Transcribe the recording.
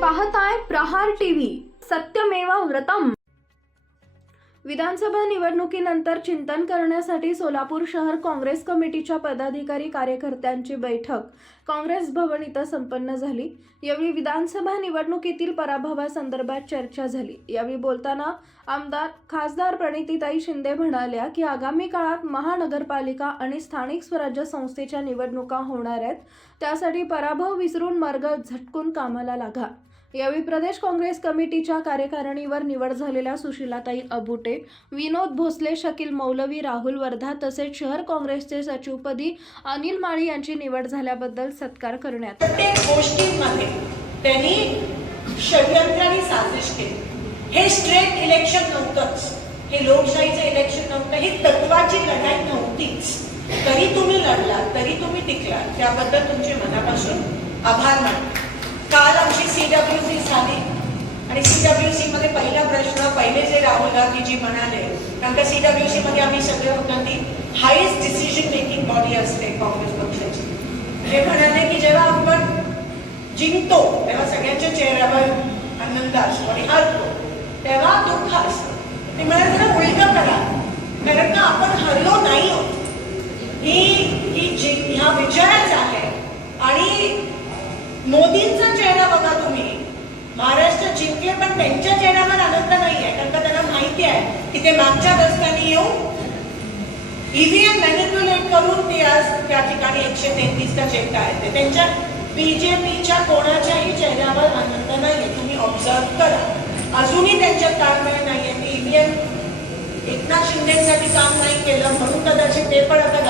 पाहताय प्रहार टीव्ही सत्यमेवा व्रतम. विधानसभा निवडणुकीनंतर चिंतन करण्यासाठी सोलापूर शहर काँग्रेस कमिटीच्या पदाधिकारी कार्यकर्त्यांची बैठक. काँग्रेस भवन इथं संपन्न झाली. यावेळी विधानसभा निवडणुकीतील पराभवासंदर्भात चर्चा झाली. यावेळी बोलताना आमदार खासदार प्रणितीताई शिंदे म्हणाल्या की आगामी काळात महानगरपालिका आणि स्थानिक स्वराज्य संस्थेच्या निवडणुका होणार आहेत. त्यासाठी पराभव विसरून मार्ग झटकून कामाला लागा. यावेळी प्रदेश काँग्रेस कमिटीच्या कार्यकारिणीवर निवड झालेल्या सुशीलाताई अबुटे विनोद भोसले शकील मौलवी राहुल वर्धा तसेच शहर काँग्रेसचे सचिवपदी अनिल माळी यांची निवड झाल्याबद्दल सत्कार करण्यात प्रत्येक गोष्टींमध्ये त्यांनी षडयंत्राने साजिश केली. हे स्ट्रेट इलेक्शन नव्हतंच. हे लोकशाहीचं इलेक्शन नव्हतं. ही तत्वाची लढाई नव्हतीच. तरी तुम्ही लढलात तरी तुम्ही टिकलात. त्याबद्दल तुमचे मनापासून आभार मानतो. सी डब्ल्यू सी झाली. आणि सी डब्ल्यूसी मध्ये पहिला प्रश्न पहिले जे राहुल गांधीजी म्हणाले कारण का सीडब्ल्यूसी मध्ये आम्ही सगळे होतो की हायेस्ट डिसिजन मेकिंग बॉडी असते काँग्रेस पक्षाची. हे म्हणाले की जेव्हा आपण जिंकतो तेव्हा सगळ्यांच्या चेहऱ्यावर आनंद असतो आणि हरतो. तेव्हा दुःख असतं. ते म्हणाले जरा उलट करा. कारण का आपण हरलो नाही ही ही ह्या विजयाच आहे. आणि मोदींचा चेहरा बघा तुम्ही. महाराष्ट्र जिंकले पण त्यांच्या चेहऱ्यावर आनंद नाही आहे कारण का त्यांना माहिती आहे की ते मागच्या रस्त्याने येऊन ईव्हीएम मॅनिप्युलेट करून ते आज त्या ठिकाणी एकशे तेहतीसचा चेक आहेत ते त्यांच्या बीजेपीच्या कोणाच्याही चेहऱ्यावर आनंद नाही तुम्ही ऑब्झर्व करा. अजूनही त्यांच्यात ताळमेळ नाहीये. आहे ईव्हीएम एकनाथ शिंदेसाठी काम नाही केलं म्हणून कदाचित ते पण आता